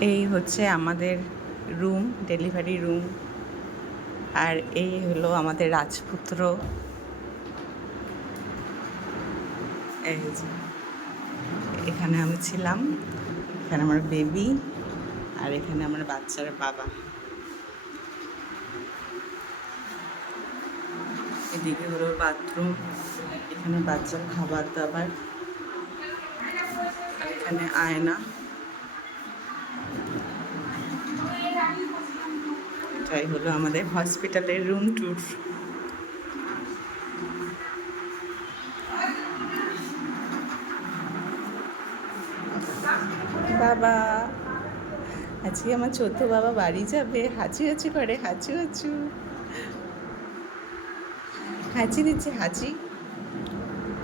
এই হচ্ছে আমাদের রুম, ডেলিভারি রুম। আর এই হলো আমাদের রাজপুত্র। এই যে এখানে আমি ছিলাম, এখানে আমার বেবি, আর এখানে আমার বাচ্চার বাবা। এদিকে হলো বাথরুম, এখানে বাচ্চার খাবার দাবার, আর এখানে আয়না। এটাই হলো আমাদের হসপিটালের রুম ট্যুর। বাবা, আজকে আমার ছোট্ট বাবা বাড়ি যাবে, হাঁচি হাঁচি করে, হাঁচু হাঁচু হাঁচি দিচ্ছে, হাঁচি।